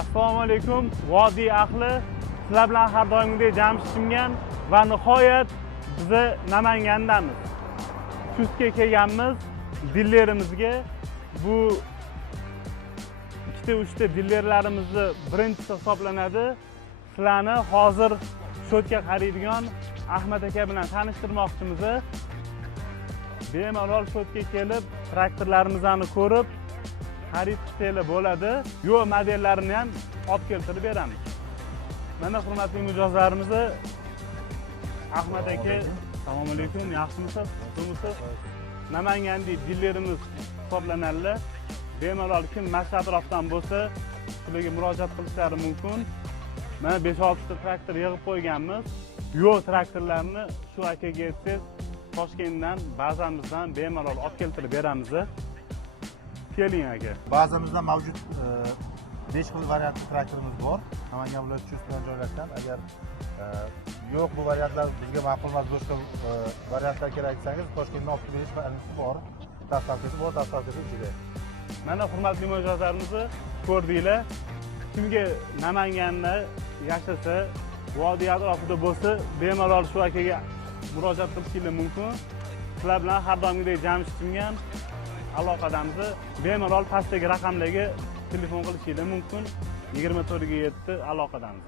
assalomu alaykum vodiy ahli sizlar bilan har doimgidek jamshidimgan va nihoyat bizni namangandamiz. Chustga kelganmiz dillerimizga. Bu ikkita uchta dillerlarimizni birinchisi hisoblanadi. Sizlarni hozir sho'tga qaraydigan ahmad aka bilan tanishtirmoqchimiz. Bemalol sho'tga kelib traktorlarimizni ko'rib xarid qilsanglar bo'ladi. Yo modellarini ham olib keltirib beramiz. Mana hurmatli mijozlarimiz ahmad aka assalomu alaykum yaxshimisiz? Qutlusiz namangandek dillerimiz hisoblanadilar bemalol kim mana atrofdan bo'lsa shularga murojaat qilishlari mumkin. Mana besh oltita traktor yig'ib qo'yganmiz. Yo traktorlarni shu akaga aytsangiz toshkentdan bazamizdan bemalol olib keltirib beramiz keling aka. Bazamizda mavjud e, besh xil variantli traktorimiz bor. Namangan viloyati chust bilan joylashgan. Agar e, yo'q bu variantlar bizga ma'qul emas boshqa e, variantlar kerak desangiz toshkentdan olib kelib berish bor. Dostavkasi bor dostavkasi ichida. Mana hurmatli mijozlarimiz ko'rdinglar. Kimga namanganda yashasa vodiy atrofida bo'lsa bemalol shu akaga murojaat qilishinglar mumkin. Sizlar bilan har doimgidek jamshidimgan aloqadamiz. Bemalol pastdagi raqamlarga telefon qilishinglar mumkin. Yigirma to'rtga yetti aloqadamiz.